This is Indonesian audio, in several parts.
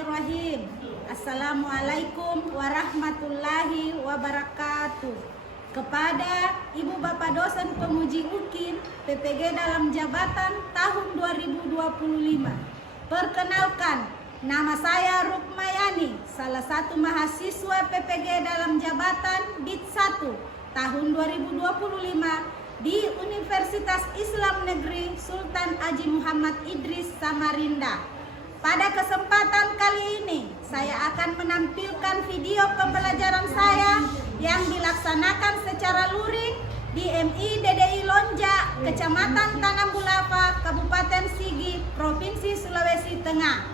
Bismillahirrahmanirrahim. Assalamualaikum warahmatullahi wabarakatuh. Kepada Ibu Bapak dosen pemuji UKIN PPG dalam jabatan tahun 2025. Perkenalkan, nama saya Rukmayani, salah satu mahasiswa PPG dalam jabatan DIT 1 tahun 2025 di Universitas Islam Negeri Sultan Haji Muhammad Idris Samarinda. Pada kesempatan kali ini, saya akan menampilkan video pembelajaran saya yang dilaksanakan secara luring di MI DDI Lonja, Kecamatan Tanah Bulava, Kabupaten Sigi, Provinsi Sulawesi Tengah.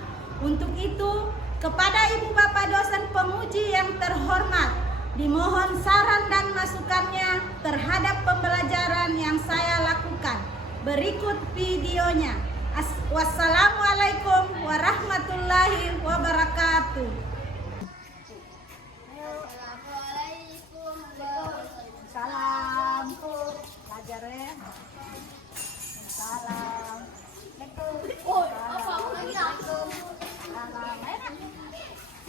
Untuk itu, kepada Ibu Bapak dosen pemuji yang terhormat, dimohon saran dan masukannya terhadap pembelajaran yang saya lakukan. Berikut videonya. Wassalamualaikum warahmatullahi wabarakatuh. Salam tuh, belajar ya. Salam. Oh, apa lagi aku? Salam.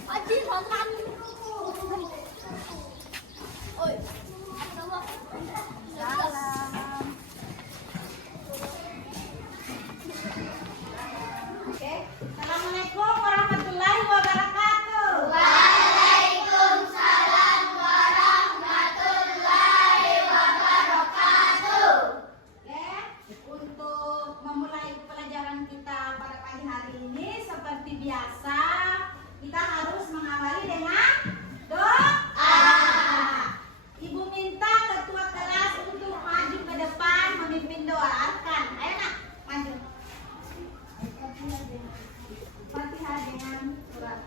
Aji makan. Oi. Salam. Oke. Assalamualaikum warahmatullahi wabarakatuh. Waalaikumsalam warahmatullahi wabarakatuh. Oke, untuk memulai pelajaran kita pada pagi hari ini seperti biasa, kita harus mengawali dengan doa. Ibu minta ketua kelas untuk maju ke depan memimpin doa. Arkan, ayo nak, maju. Fatihah dengan surat.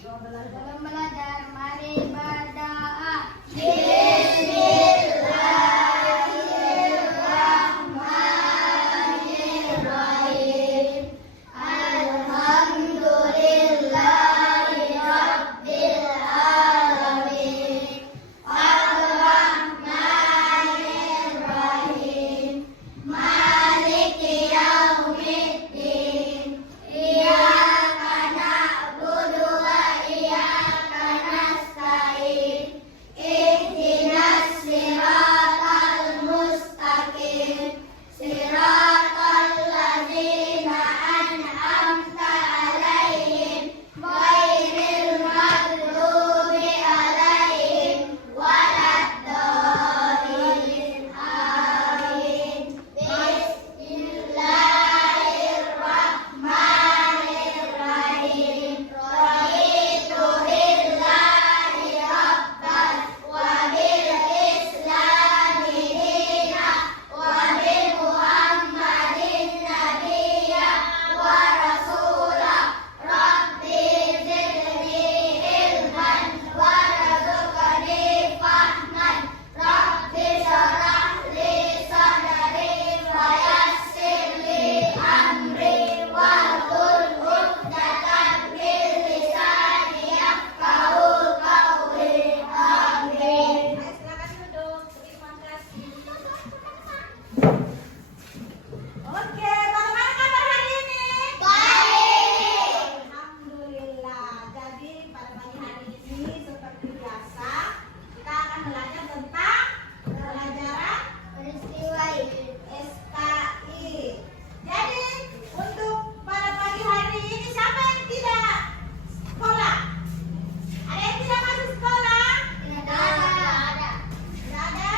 Sebelum belajar, mari berdoa. Bismillahirrahmanirrahim. Alhamdulillahirabbil alamin. Ar-Rahmanir-Rahim. Maliki yaumiddin. Iyyaka na'budu wa iyyaka nasta'in. Ihdinas siratal mustaqim. Siratal ladzina an'amta 'alaihim ghairil maghdubi 'alaihim waladdallin. Amin. Bismillahirrahmanirrahim. Raditu billahi rabban wa bil islami dina wa bi Muhammadin nabiyya wa rasula. Rabbi zidni ilman warzuqni fahman. Rabbi shrah li sadri wa yassir li amri wahlul 'uqdatam min lisani yafqahu qawli. Amin. Ayo silakan duduk. Terima kasih. Oke, bagaimana kabar hari ini? Baik. Alhamdulillah. Jadi pada pagi hari ini seperti biasa kita akan belajar tentang pelajaran Peristiwa SKI. Jadi untuk pada pagi hari ini siapa yang tidak sekolah? Ada yang tidak masuk sekolah? tidak ada. Tidak ada?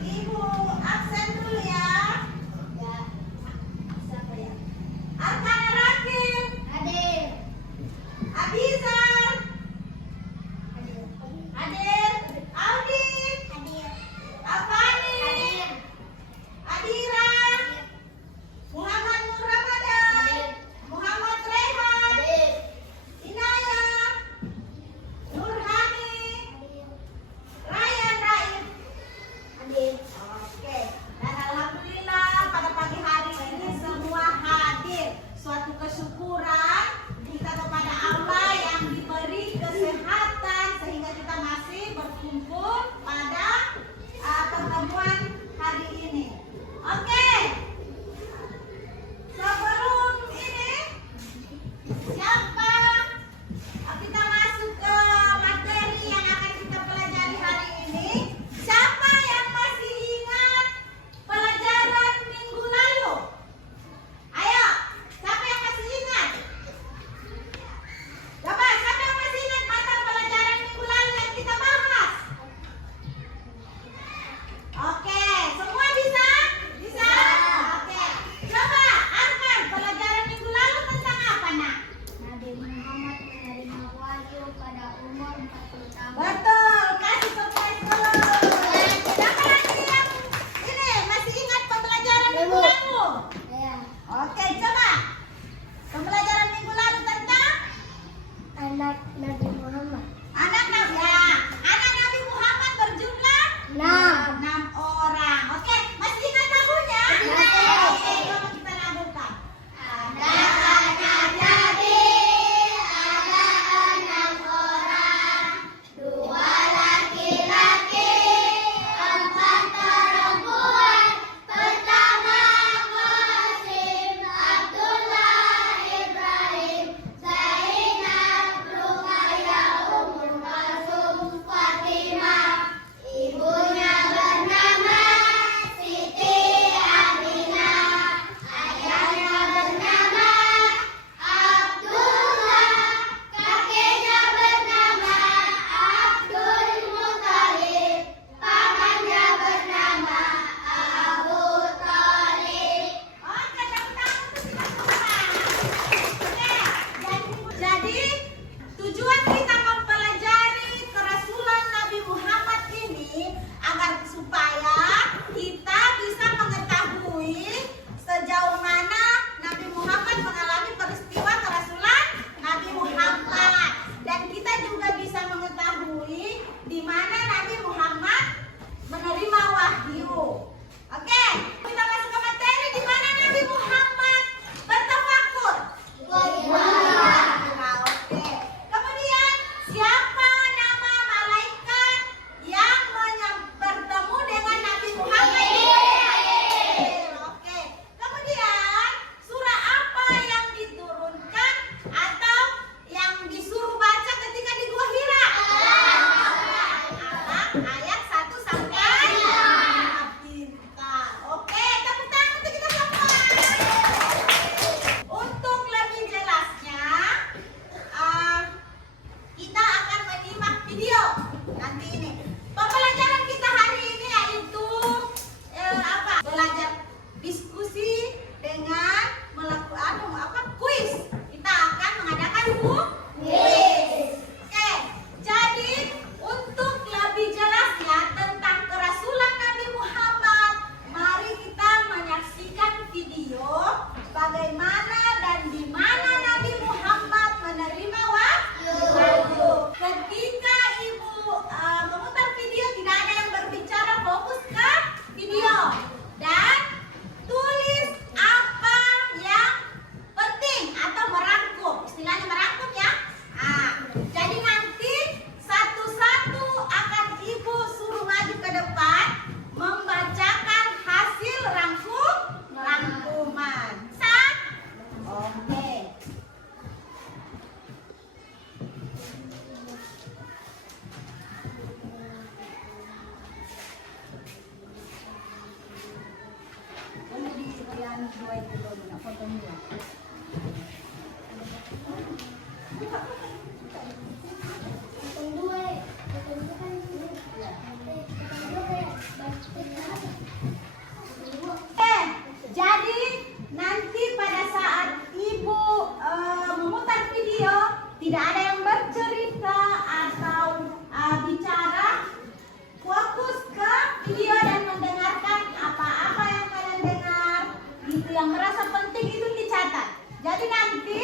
Ibu absen dulu ya. anak dua itu dulu, nak potong dua. Jadi nanti pada saat ibu memutar video tidak ada yang bercerita atau bicara, fokus ke video dan mendengarkan apa-apa yang kalian dengar. Itu yang merasa penting itu dicatat. Jadi nanti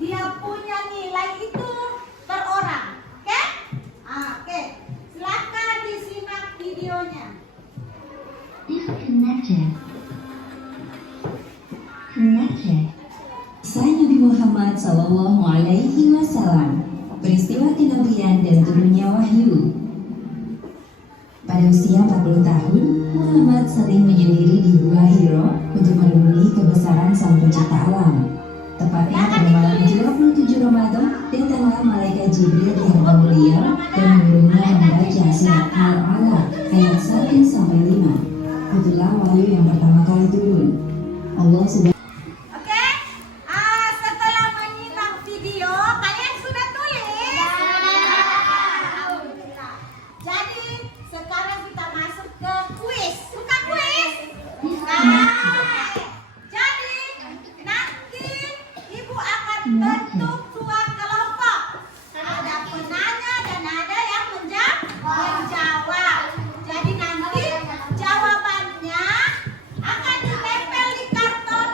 dia punya nilai itu per orang, oke? Oke, silakan disimak videonya. Disconnected. Connected. Kisah Nabi Muhammad Sallallahu Alaihi Wasallam. Peristiwa kenabian dan turunnya wahyu. Pada usia 40 tahun, Muhammad sering menyendiri di Gua Hiro untuk merenungi kebesaran Sang Pencipta alam. Tepatnya pada malam 27 Ramadan, datanglah malaikat Jibril di hamba beliau dan menyuruhnya membaca surat Al-Alaq ayat 1 sampai 5. Itulah wahyu yang pertama kali turun. Allah sudah Oke, setelah menyimak video, kalian sudah tulis? Alhamdulillah. Jadi sekarang kita masuk ke kuis. Suka kuis? Jadi nanti ibu akan bentuk dua kelompok. Ada penanya dan ada yang menjawab. Jadi nanti jawabannya akan ditempel di karton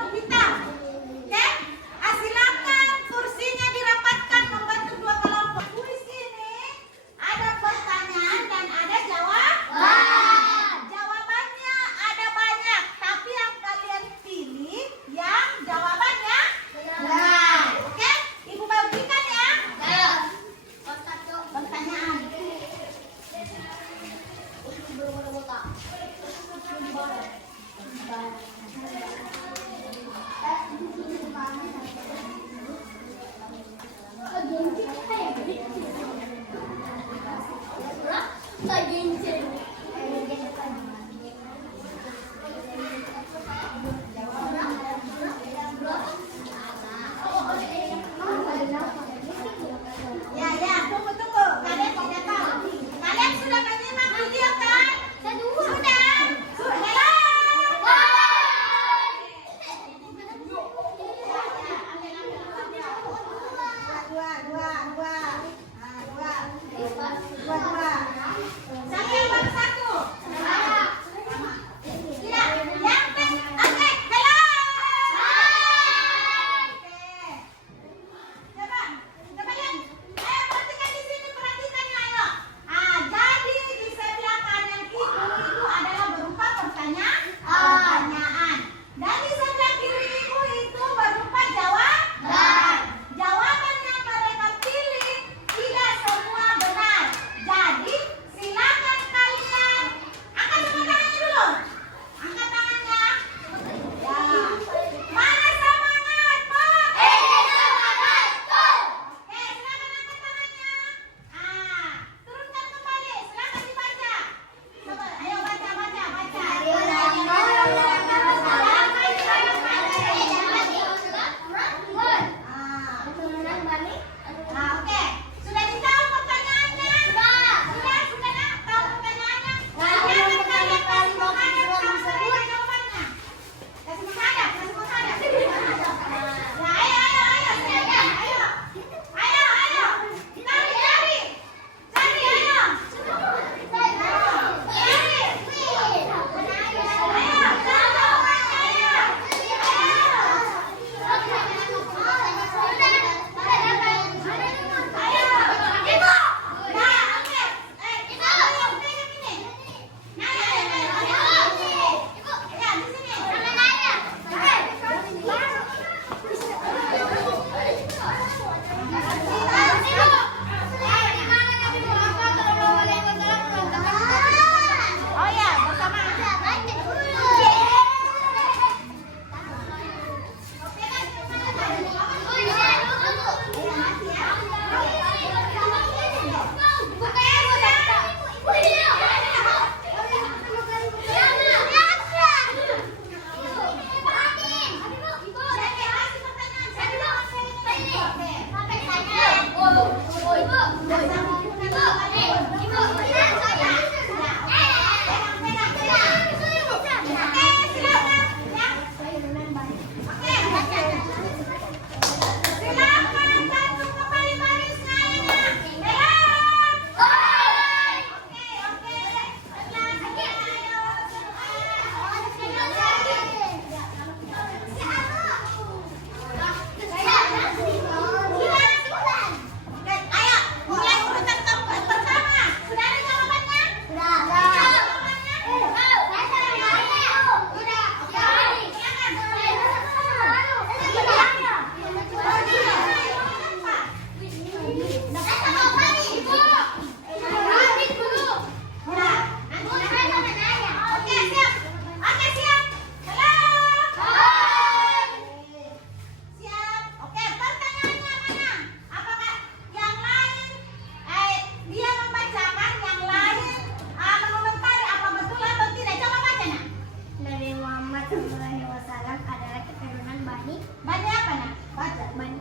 Alaihi Wasallam adalah keturunan Bani Bani apa nak? Baca. Bani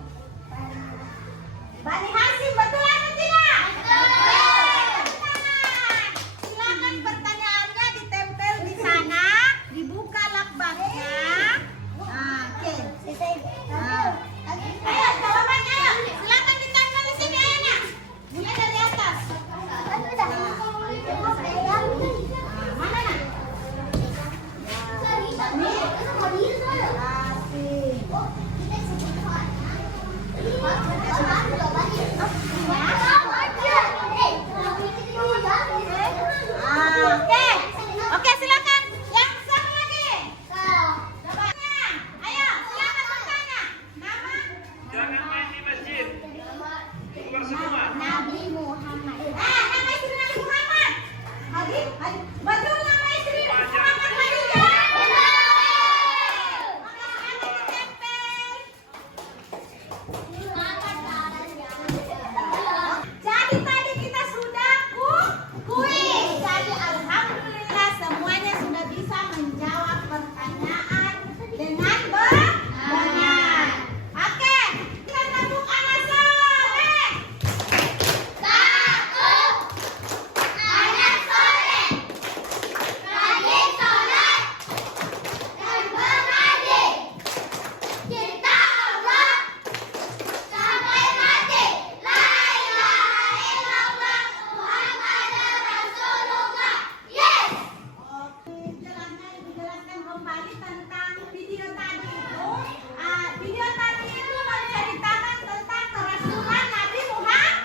Bani Hasyim, betul atau tidak? Betul. Silakan pertanyaannya ditempel di sana, dibuka lakbatnya. Nah, oke. Nah. Ayo jawabannya, ayo. Silakan ditempel di sini ayahnya. Mulai dari atas. Mana nak? Oke. Oke, silakan. Yang satu lagi. Jawabannya. Ayo, silakan bertanya. Nama? Jangan main di masjid. Keluar semua. Nabi Muhammad. Nama istri Nabi Muhammad. Hadi, betul nama istri Nabi Muhammad Khadijah. Jadi tadi kita sudah kuis. Jadi alhamdulillah semuanya sudah bisa menjawab pertanyaan dengan benar. Oke, kita tepuk anak soleh. Anak soleh, rajin sholat dan mengaji. Cinta Allah sampai mati. La ilaha illallah Muhammadar Rasulullah. Yes. Oke, dijelaskan kembali tentang video tadi itu. Video tadi itu menceritakan tentang kerasulan Nabi Muhammad.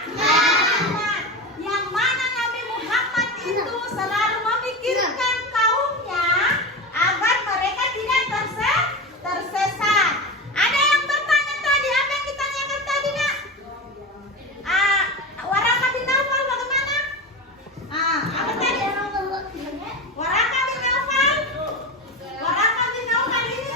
Yang mana Nabi Muhammad itu selalu memikirkan kaumnya agar mereka tidak tersesat. Ada yang bertanya tadi, apa yang ditanyakan tadi nak? Waraqah bin Nawfal bagaimana? Apa tadi? Waraqah bin Nawfal. Waraqah bin Nawfal ini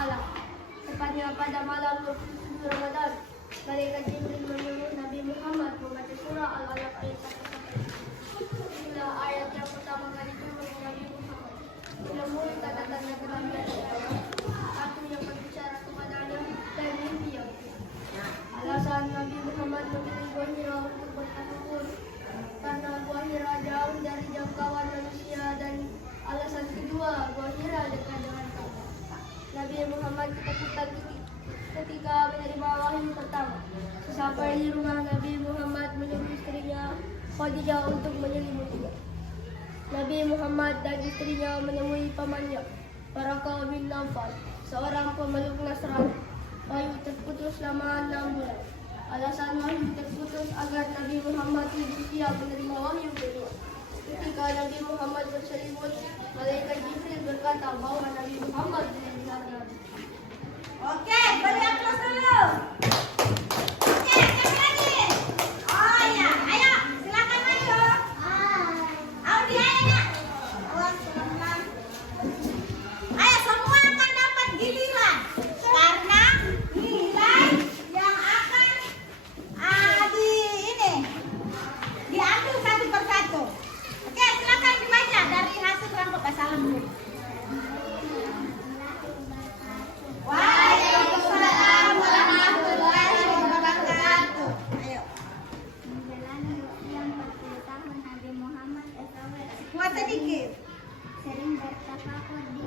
Ta'ala. Tepatnya pada malam 27 Ramadan, malaikat Jibril menyuruh Nabi Muhammad membaca surah Al-Alaq ayat 1. Inilah ayat yang pertama kali turun ke Nabi Muhammad. Menemui tanda-tanda kenabian aku yang berbicara kepadanya dan mimpi. Alasan Nabi Muhammad memilih Gua Hira untuk bertafakur karena Gua Hira jauh dari jangkauan manusia, dan alasan kedua, Gua Hira dekat dengan Ka'bah. Nabi Muhammad ketakutan ketika menerima wahyu pertama. Sesampai di rumah, Nabi Muhammad menyuruh istrinya Khadijah untuk menyelimutinya. Nabi Muhammad dan istrinya menemui pamannya Waraqah bin Nawfal, seorang pemeluk Nasrani. Wahyu terputus selama 6 bulan. Alasan wahyu terputus agar Nabi Muhammad lebih siap menerima wahyu kedua. Ketika Nabi Muhammad berselimut, malaikat Jibril berkata bahwa Nabi Muhammad benar-benar Nabi. Oke, beri aplaus dulu. Oke, siapa lagi? Oh ya, ayo silakan maju. Audi, ayo nak. Awas pelan-pelan. Ayo, semua akan dapat giliran karena nilai yang akan diambil satu persatu. Oke, silakan dibaca dari hasil rangkup salam dulu. Waalaikumsalam warahmatullahi wabarakatuh. Ayo. Menjalani usia 40 tahun, Nabi Muhammad SAW Kuat sedikit. sering bertafakur di